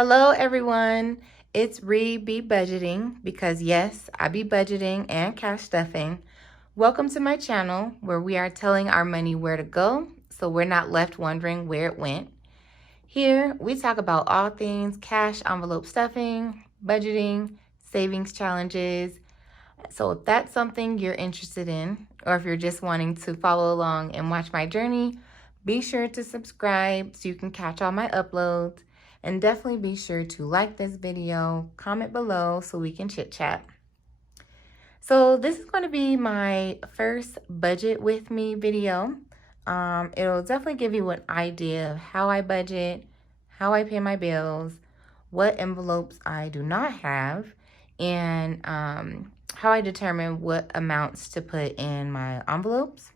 Hello everyone, it's Be Budgeting because yes, I be budgeting and cash stuffing. Welcome to my channel where we are telling our money where to go so we're not left wondering where it went. Here we talk about all things cash envelope stuffing, budgeting, savings challenges. So if that's something you're interested in, or if you're just wanting to follow along and watch my journey, be sure to subscribe so you can catch all my uploads. And definitely be sure to like this video, comment below so we can chit chat. So this is going to be my first budget with me video. It'll definitely give you an idea of how I budget, how I pay my bills, what envelopes I do not have, and how I determine what amounts to put in my envelopes.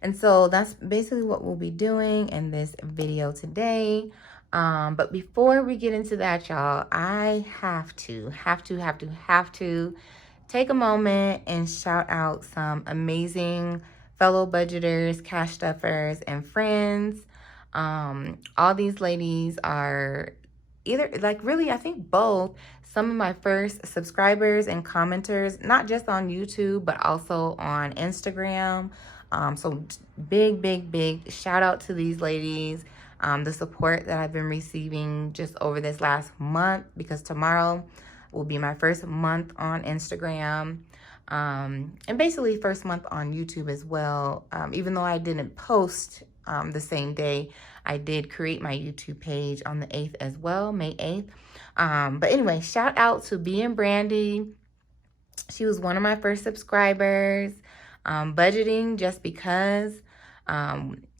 And so that's basically what we'll be doing in this video today. But before we get into that, y'all, I have to take a moment and shout out some amazing fellow budgeters, cash stuffers, and friends. All these ladies are either, like, really, I think both, some of my first subscribers and commenters, not just on YouTube, but also on Instagram. So big shout out to these ladies. The support that I've been receiving just over this last month, because tomorrow will be my first month on Instagram. And basically first month on YouTube as well. Even though I didn't post the same day, I did create my YouTube page on the 8th as well, May 8th. But anyway, shout out to B and Brandy. She was one of my first subscribers. Budgeting just because.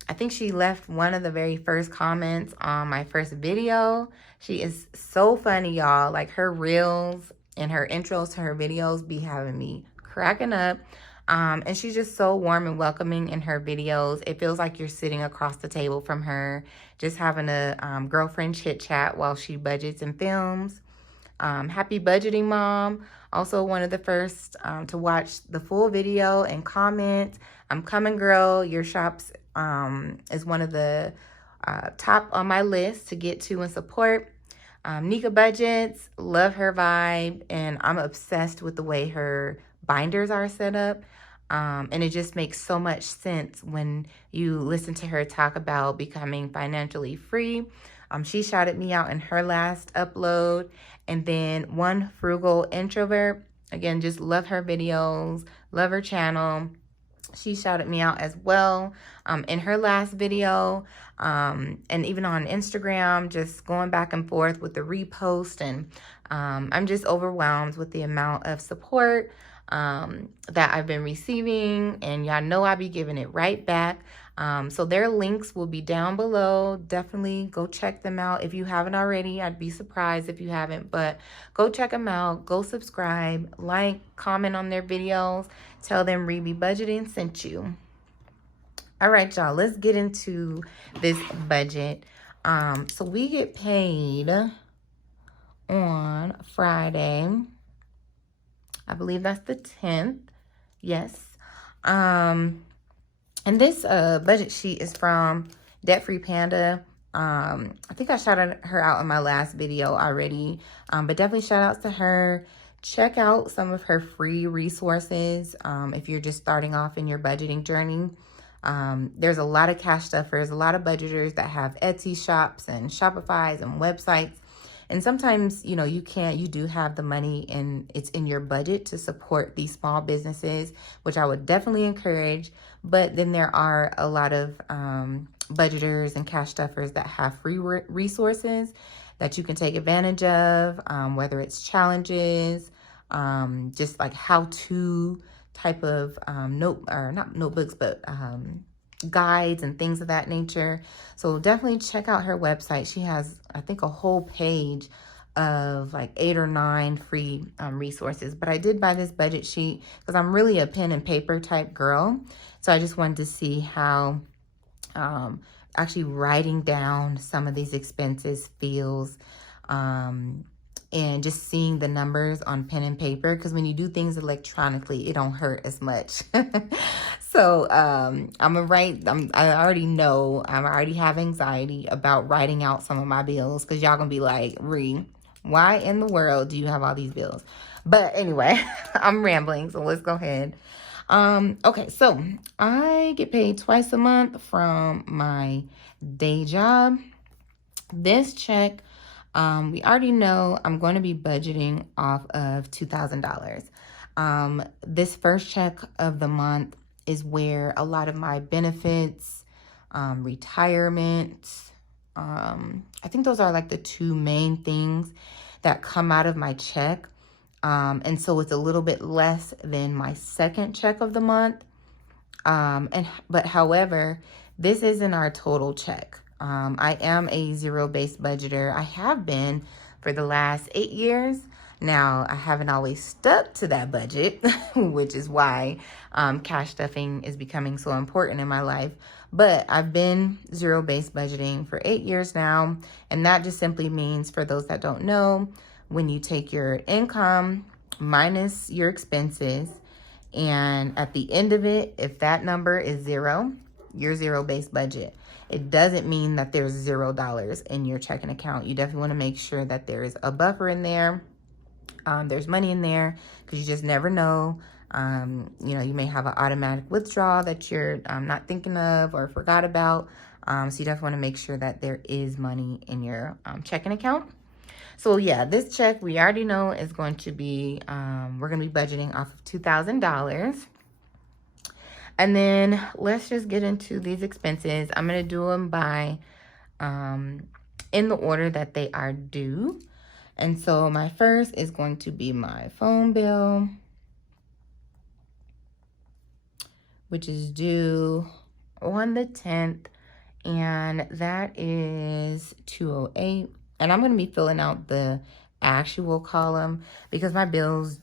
I think she left one of the very first comments on my first video. She is so funny, y'all. Like, her reels and her intros to her videos be having me cracking up. And she's just so warm and welcoming in her videos. It feels like you're sitting across the table from her, just having a girlfriend chit chat while she budgets and films. Happy budgeting, Mom. Also one of the first to watch the full video and comment. I'm coming, girl. Your shops is one of the top on my list to get to and support. Nika Budgets, love her vibe, and I'm obsessed with the way her binders are set up. And it just makes so much sense when you listen to her talk about becoming financially free. She shouted me out in her last upload. And then One Frugal Introvert, again, just love her videos, love her channel. She shouted me out as well in her last video, and even on Instagram, just going back and forth with the repost. And I'm just overwhelmed with the amount of support that I've been receiving, and y'all know I be giving it right back. So their links will be down below. Definitely go check them out if you haven't already. I'd be surprised if you haven't, but go check them out. Go subscribe, like, comment on their videos. Tell them Be Budgeting sent you. All right, y'all, let's get into this budget. So we get paid on Friday. I believe that's the 10th. Yes. And this budget sheet is from Debt Free Panda. I think I shouted her out in my last video already, but definitely shout outs to her. Check out some of her free resources if you're just starting off in your budgeting journey. There's a lot of cash stuffers, a lot of budgeters that have Etsy shops and Shopify's and websites. And sometimes, you know, you do have the money and it's in your budget to support these small businesses, which I would definitely encourage. But then there are a lot of budgeters and cash stuffers that have free resources that you can take advantage of, whether it's challenges, just like how-to type of not notebooks, but guides and things of that nature. So definitely check out her website. She has, I think, a whole page of like 8 or 9 free resources. But I did buy this budget sheet because I'm really a pen and paper type girl. So I just wanted to see how actually writing down some of these expenses feels. and just seeing the numbers on pen and paper, because when you do things electronically, it don't hurt as much. So I already know, I already have anxiety about writing out some of my bills, because y'all gonna be like, Ree, why in the world do you have all these bills? But anyway, I'm rambling, so let's go ahead. Okay, so I get paid twice a month from my day job. This check, we already know I'm going to be budgeting off of $2,000. This first check of the month is where a lot of my benefits, retirement, I think those are like the two main things that come out of my check. And so it's a little bit less than my second check of the month. But however, this isn't our total check. I am a zero-based budgeter. I have been for the last 8 years. Now, I haven't always stuck to that budget, which is why cash stuffing is becoming so important in my life. But I've been zero-based budgeting for 8 years now. And that just simply means, for those that don't know, when you take your income minus your expenses, and at the end of it, if that number is zero, your zero-based budget. It doesn't mean that there's $0 in your checking account. You definitely want to make sure that there is a buffer in there. There's money in there, because you just never know. You know, you may have an automatic withdrawal that you're not thinking of or forgot about. So you definitely want to make sure that there is money in your checking account. So yeah, this check we already know is going to be, we're going to be budgeting off of $2,000. And then let's just get into these expenses. I'm going to do them by, in the order that they are due. And so my first is going to be my phone bill, which is due on the 10th. And that is $208. And I'm going to be filling out the actual column, because my bills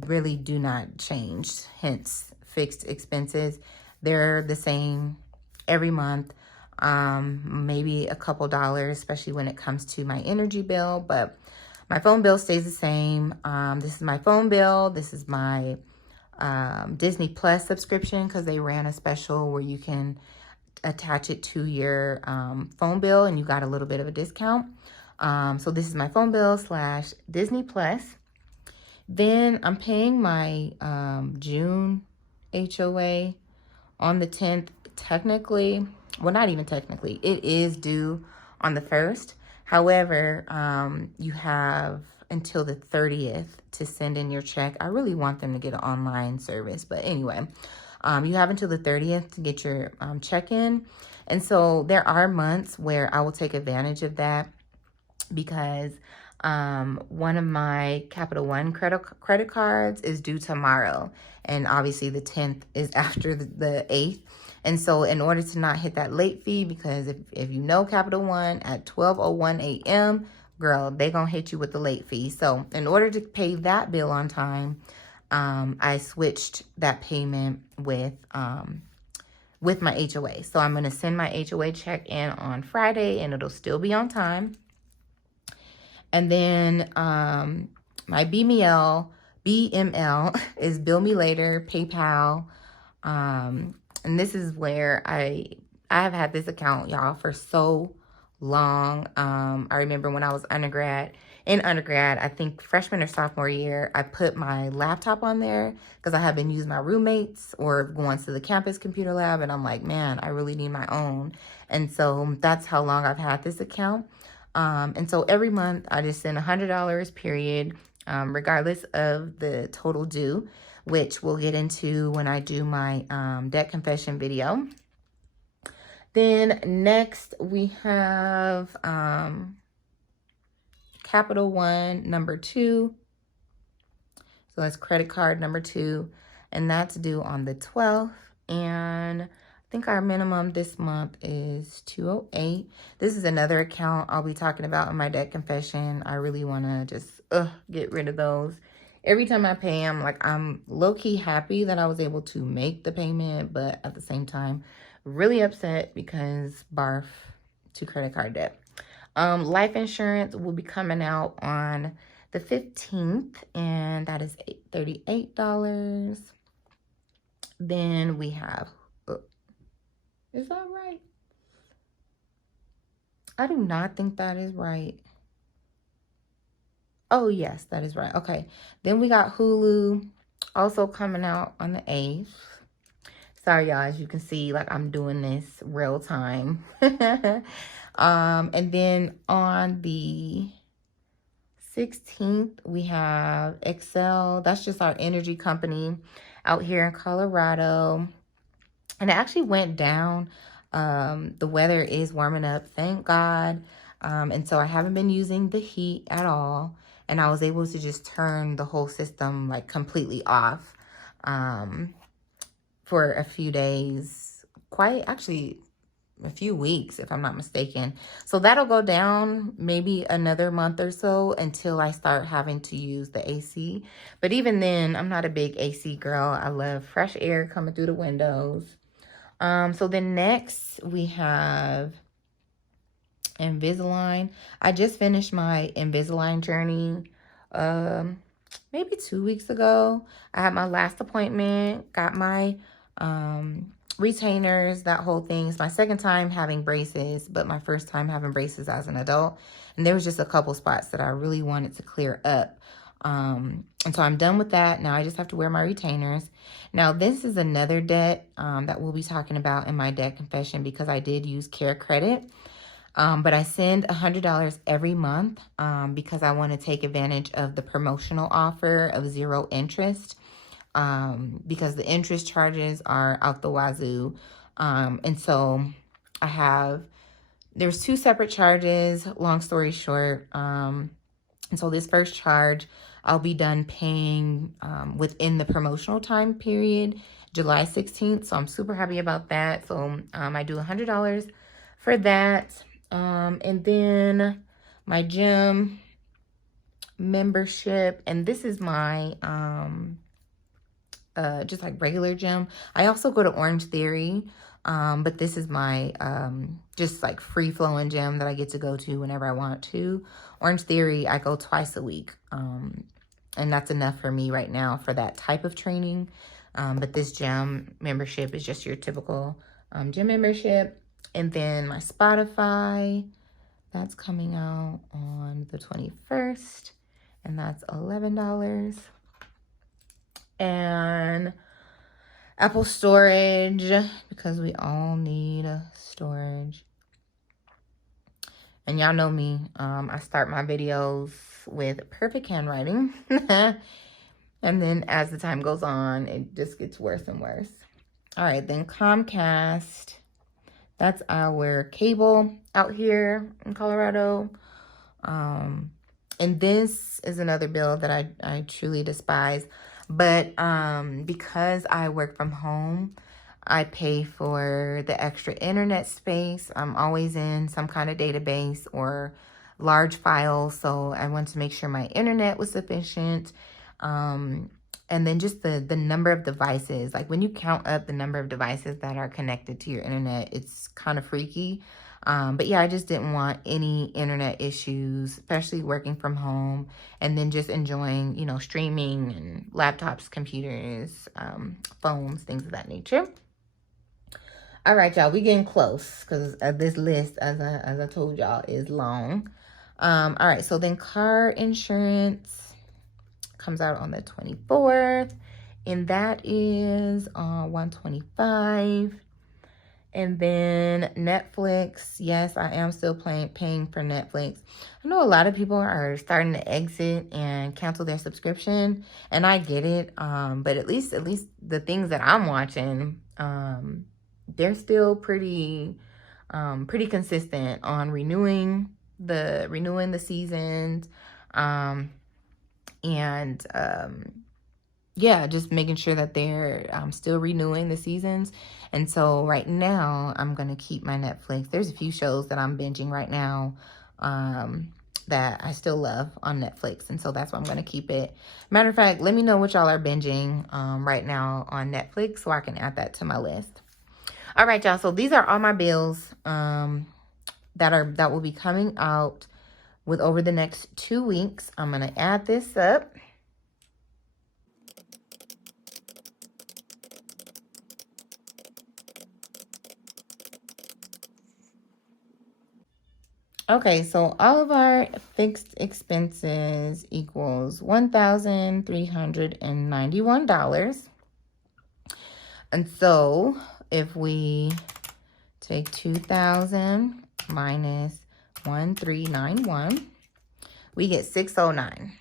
really do not change, hence fixed expenses. They're the same every month, maybe a couple dollars, especially when it comes to my energy bill, but my phone bill stays the same. This is my phone bill. This is my Disney Plus subscription, because they ran a special where you can attach it to your phone bill and you got a little bit of a discount. So this is my phone bill / Disney Plus. Then I'm paying my June HOA on the 10th. Technically, well, not even technically, it is due on the 1st. However, you have until the 30th to send in your check. I really want them to get an online service, but anyway, you have until the 30th to get your check in. And so there are months where I will take advantage of that, because one of my Capital One credit cards is due tomorrow. And obviously the 10th is after the 8th. And so in order to not hit that late fee, because if you know Capital One at 12:01 a.m., girl, they gonna hit you with the late fee. So in order to pay that bill on time, I switched that payment with my HOA. So I'm gonna send my HOA check in on Friday, and it'll still be on time. And then my BML is Bill Me Later, PayPal. And this is where I have had this account, y'all, for so long. I remember when I was in undergrad, I think freshman or sophomore year, I put my laptop on there because I have been using my roommates or going to the campus computer lab. And I'm like, man, I really need my own. And so that's how long I've had this account. And so every month I just send $100 period, regardless of the total due, which we'll get into when I do my debt confession video. Then next we have Capital One number 2. So that's credit card number 2, and that's due on the 12th. And I think our minimum this month is $208. This is another account I'll be talking about in my debt confession. I really want to just get rid of those. Every time I pay them, like, I'm low-key happy that I was able to make the payment, but at the same time, really upset because barf to credit card debt. Life insurance will be coming out on the 15th, and that is $38. Then we have, is that right? I do not think that is right. Oh, yes, that is right. Okay. Then we got Hulu also coming out on the 8th. Sorry, y'all, as you can see, like I'm doing this real time. And then on the 16th, we have Excel. That's just our energy company out here in Colorado. And it actually went down. The weather is warming up, thank God. And so I haven't been using the heat at all. And I was able to just turn the whole system like completely off for a few days, quite actually a few weeks, if I'm not mistaken. So that'll go down maybe another month or so until I start having to use the AC. But even then, I'm not a big AC girl. I love fresh air coming through the windows. So then next we have Invisalign. I just finished my Invisalign journey maybe 2 weeks ago. I had my last appointment, got my retainers, that whole thing. It's my second time having braces, but my first time having braces as an adult. And there was just a couple spots that I really wanted to clear up. And so I'm done with that. Now I just have to wear my retainers. Now this is another debt that we'll be talking about in my debt confession, because I did use Care Credit. But I send $100 every month because I want to take advantage of the promotional offer of 0 interest, because the interest charges are out the wazoo. And so there's 2 separate charges, long story short. And so this first charge, I'll be done paying within the promotional time period, July 16th. So I'm super happy about that. So I do $100 for that. And then my gym membership, and this is my just like regular gym. I also go to Orange Theory, but this is my just like free flowing gym that I get to go to whenever I want to. Orange Theory, I go twice a week, and that's enough for me right now for that type of training. But this gym membership is just your typical gym membership. And then my Spotify, that's coming out on the 21st, and that's $11. And Apple storage, because we all need a storage. And y'all know me, I start my videos with perfect handwriting. And then as the time goes on, it just gets worse and worse. All right, then Comcast. That's our cable out here in Colorado. And this is another bill that I truly despise. But because I work from home, I pay for the extra internet space. I'm always in some kind of database or large files. So I wanted to make sure my internet was sufficient. And then just the number of devices, like when you count up the number of devices that are connected to your internet, it's kind of freaky. But yeah, I just didn't want any internet issues, especially working from home, and then just enjoying, you know, streaming and laptops, computers, phones, things of that nature. All right, y'all, we getting close because this list, as I told y'all, is long. All right, so then car insurance comes out on the 24th, and that is $125. And then Netflix, yes, I am still paying for Netflix. I know a lot of people are starting to exit and cancel their subscription, and I get it. But at least the things that I'm watching, they're still pretty consistent on renewing the seasons. Yeah, just making sure that they're still renewing the seasons. And so right now, I'm going to keep my Netflix. There's a few shows that I'm binging right now that I still love on Netflix. And so that's why I'm going to keep it. Matter of fact, let me know what y'all are binging right now on Netflix so I can add that to my list. All right, y'all. So these are all my bills that will be coming out with over the next 2 weeks. I'm going to add this up. Okay, so all of our fixed expenses equals $1,391. And so if we take 2,000 minus 1,391, we get 609.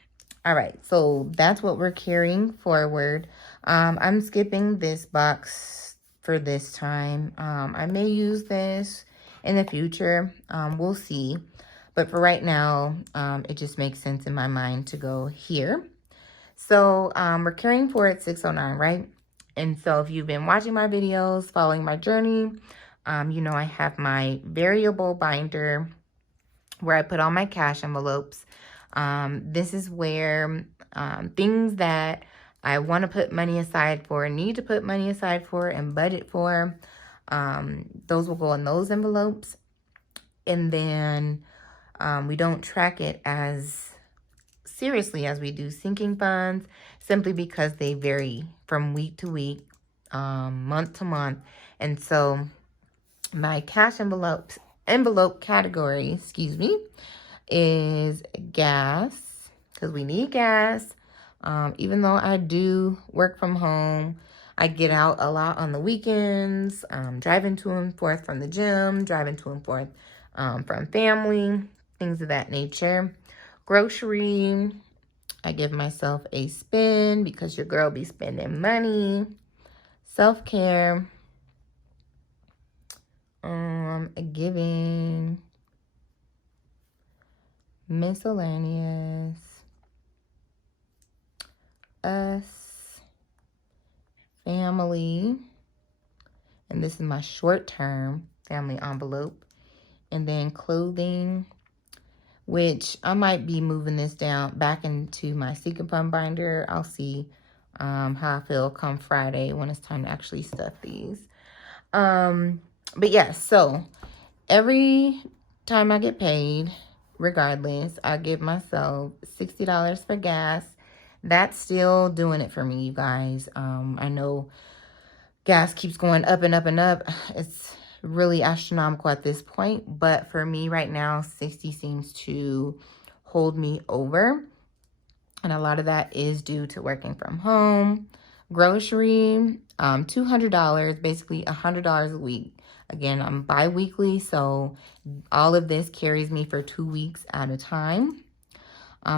All right, so that's what we're carrying forward. I'm skipping this box for this time. I may use this in the future. We'll see. But for right now, it just makes sense in my mind to go here. So we're carrying forward 609, right? And so if you've been watching my videos, following my journey, you know I have my variable binder where I put all my cash envelopes. This is where things that I want to put money aside for, need to put money aside for, and budget for, those will go in those envelopes. And then we don't track it as seriously as we do sinking funds, simply because they vary from week to week, month to month. And so my cash envelope category, is gas, because we need gas. Even though I do work from home, I get out a lot on the weekends, driving to and forth from the gym, driving to and forth from family, things of that nature. Grocery, I give myself a spin because your girl be spending money. Self-care, giving, miscellaneous, us, family, and this is my short-term family envelope, and then clothing, which I might be moving this down back into my Secret Fund binder. I'll see how I feel come Friday when it's time to actually stuff these. But yeah, so every time I get paid, regardless, I give myself $60 for gas. That's still doing it for me, you guys. I know gas keeps going up and up and up. It's really astronomical at this point, but for me right now, 60 seems to hold me over, and a lot of that is due to working from home. Grocery, $200, basically $100 a week. Again, I'm bi-weekly, so all of this carries me for 2 weeks at a time.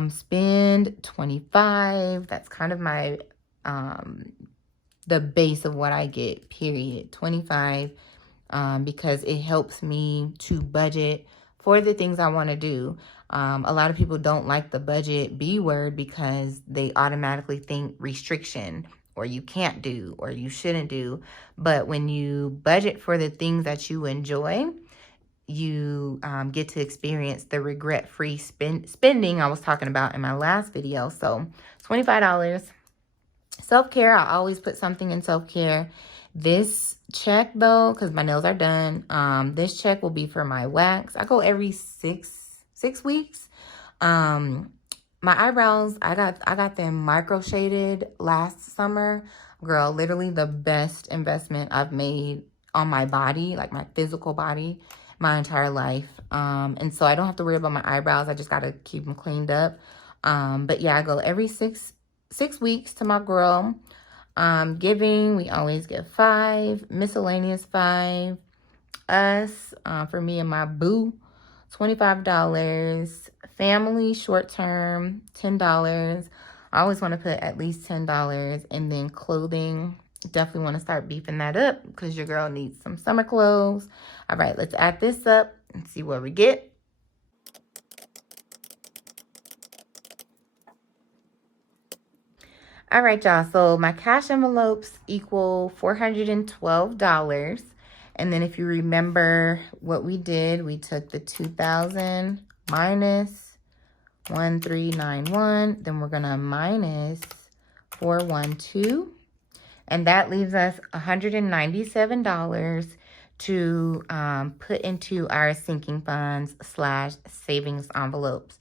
Spend 25. That's kind of my the base of what I get, period. 25, because it helps me to budget for the things I want to do. A lot of people don't like the budget B word because they automatically think restriction, or you can't do, or you shouldn't do. But when you budget for the things that you enjoy, you get to experience the regret-free spending I was talking about in my last video. So $25. Self-care, I always put something in self-care. This check though, because my nails are done, this check will be for my wax. I go every six weeks. My eyebrows, I got them micro shaded last summer. Girl, literally the best investment I've made on my body, like my physical body, my entire life. And so I don't have to worry about my eyebrows. I just got to keep them cleaned up. But yeah, I go every six weeks to my girl. Giving, we always give 5. Miscellaneous, 5. Us, for me and my boo, $25. Family, short term, $10. I always want to put at least $10. And then clothing, definitely want to start beefing that up because your girl needs some summer clothes. All right, let's add this up and see what we get. All right, y'all. So my cash envelopes equal $412. And then if you remember what we did, we took the 2,000 minus 1,391. Then we're going to minus 412. And that leaves us $197 to put into our sinking funds / savings envelopes.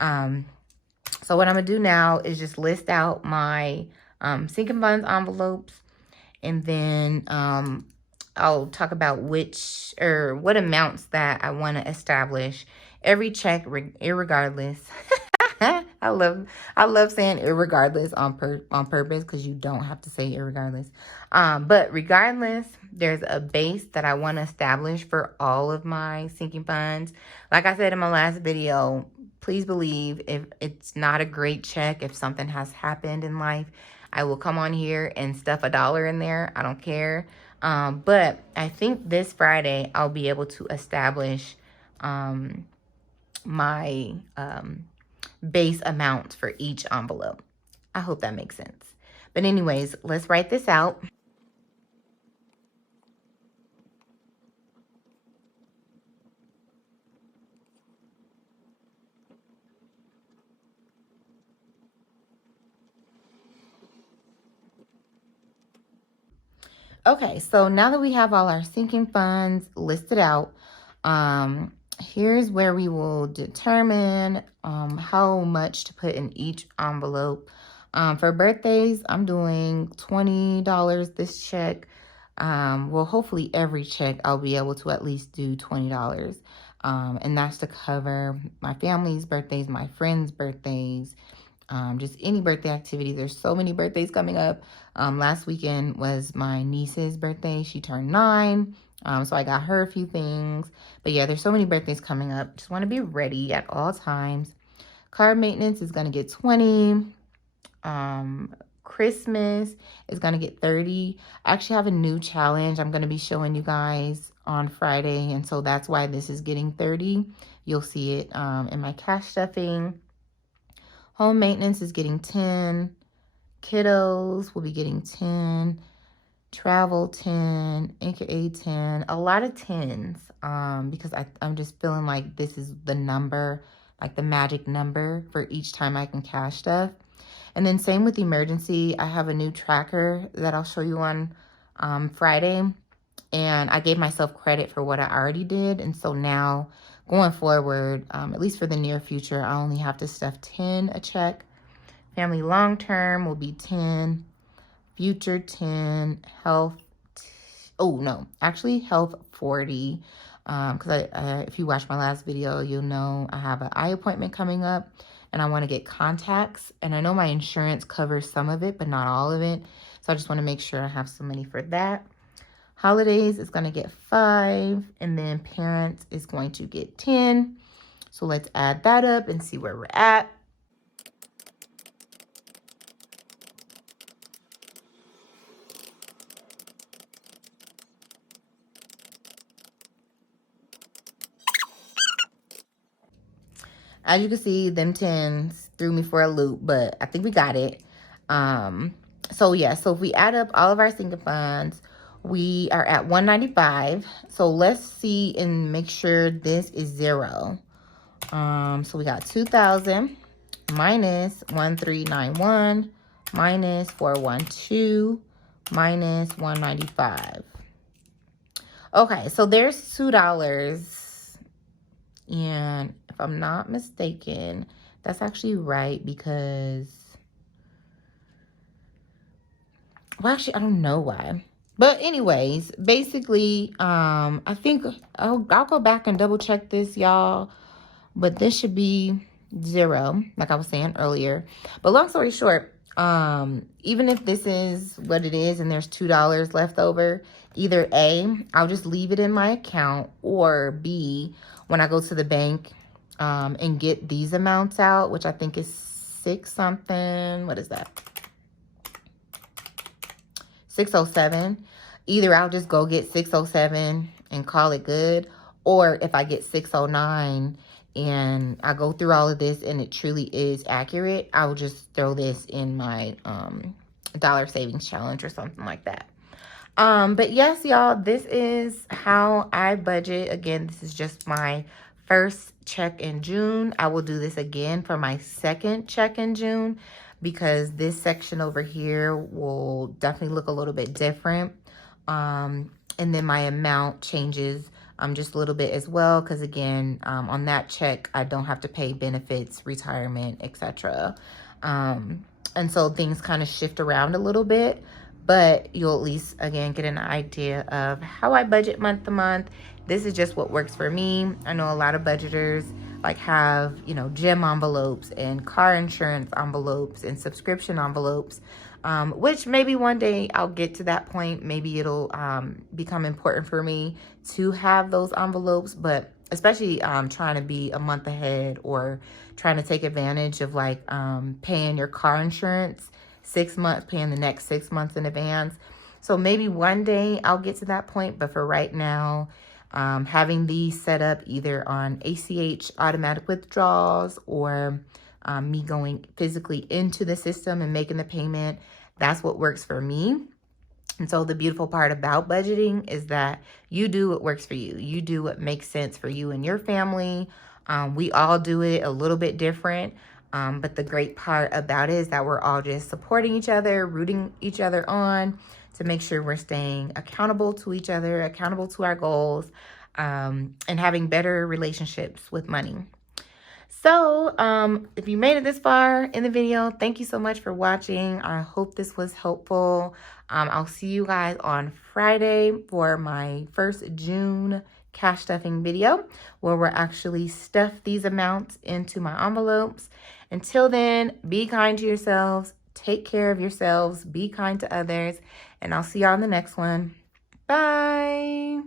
So what I'm going to do now is just list out my sinking funds envelopes, and then I'll talk about what amounts that I want to establish every check, irregardless. I love saying irregardless on purpose, because you don't have to say irregardless. But regardless, there's a base that I want to establish for all of my sinking funds. Like I said in my last video, please believe if it's not a great check, if something has happened in life, I will come on here and stuff $1 in there. I don't care. But I think this Friday I'll be able to establish my base amount for each envelope. I hope that makes sense. But anyways, let's write this out. Okay, so now that we have all our sinking funds listed out, here's where we will determine how much to put in each envelope. For birthdays, I'm doing $20 this check. Well, hopefully every check I'll be able to at least do $20. And that's to cover my family's birthdays, my friends' birthdays, just any birthday activity. There's so many birthdays coming up. Last weekend was my niece's birthday. She turned 9. So I got her a few things. But yeah, there's so many birthdays coming up. Just want to be ready at all times. Car maintenance is going to get 20. Christmas is going to get 30. I actually have a new challenge I'm going to be showing you guys on Friday. And so that's why this is getting 30. You'll see it in my cash stuffing. Home maintenance is getting 10. Kiddos will be getting 10. Travel 10. Anchor aid 10. A lot of 10s because I'm just feeling like this is the number, like the magic number for each time I can cash stuff. And then same with emergency. I have a new tracker that I'll show you on Friday. And I gave myself credit for what I already did. And so now going forward, at least for the near future, I only have to stuff 10 a check. Family long-term will be 10. Future 10. Health, health 40. Because if you watched my last video, you'll know I have an eye appointment coming up. And I want to get contacts. And I know my insurance covers some of it, but not all of it. So I just want to make sure I have some money for that. Holidays is going to get 5. And then parents is going to get 10. So let's add that up and see where we're at. As you can see, them 10s threw me for a loop, but I think we got it. So if we add up all of our sinking funds, we are at 195. So let's see and make sure this is 0. So we got 2,000 minus 1,391 minus 412 minus 195. Okay, so there's $2. And if I'm not mistaken, that's actually right because, well, actually, I don't know why. But anyways, basically, I think I'll go back and double check this, y'all. But this should be 0, like I was saying earlier. But long story short, even if this is what it is and there's $2 left over, either A, I'll just leave it in my account, or B, when I go to the bank and get these amounts out, which I think is 6 something. What is that? 607. Either I'll just go get 607 and call it good, or if I get 609 and I go through all of this and it truly is accurate, I will just throw this in my dollar savings challenge or something like that. But yes, y'all, this is how I budget. Again, this is just my first check in June. I will do this again for my second check in June because this section over here will definitely look a little bit different. And then my amount changes just a little bit as well, because again, on that check, I don't have to pay benefits, retirement, etc. And so things kind of shift around a little bit, but you'll at least, again, get an idea of how I budget month to month. This is just what works for me. I know a lot of budgeters like have, you know, gym envelopes and car insurance envelopes and subscription envelopes, which maybe one day I'll get to that point. Maybe it'll become important for me to have those envelopes, but especially trying to be a month ahead or trying to take advantage of like paying your car insurance 6 months, paying the next 6 months in advance. So maybe one day I'll get to that point, but for right now, having these set up either on ACH automatic withdrawals or me going physically into the system and making the payment, that's what works for me. And so the beautiful part about budgeting is that you do what works for you. You do what makes sense for you and your family. We all do it a little bit different. But the great part about it is that we're all just supporting each other, rooting each other on to make sure we're staying accountable to each other, accountable to our goals, and having better relationships with money. So if you made it this far in the video, thank you so much for watching. I hope this was helpful. I'll see you guys on Friday for my first June cash stuffing video, where we're actually stuff these amounts into my envelopes. Until then, be kind to yourselves, take care of yourselves, be kind to others, and I'll see y'all in the next one. Bye.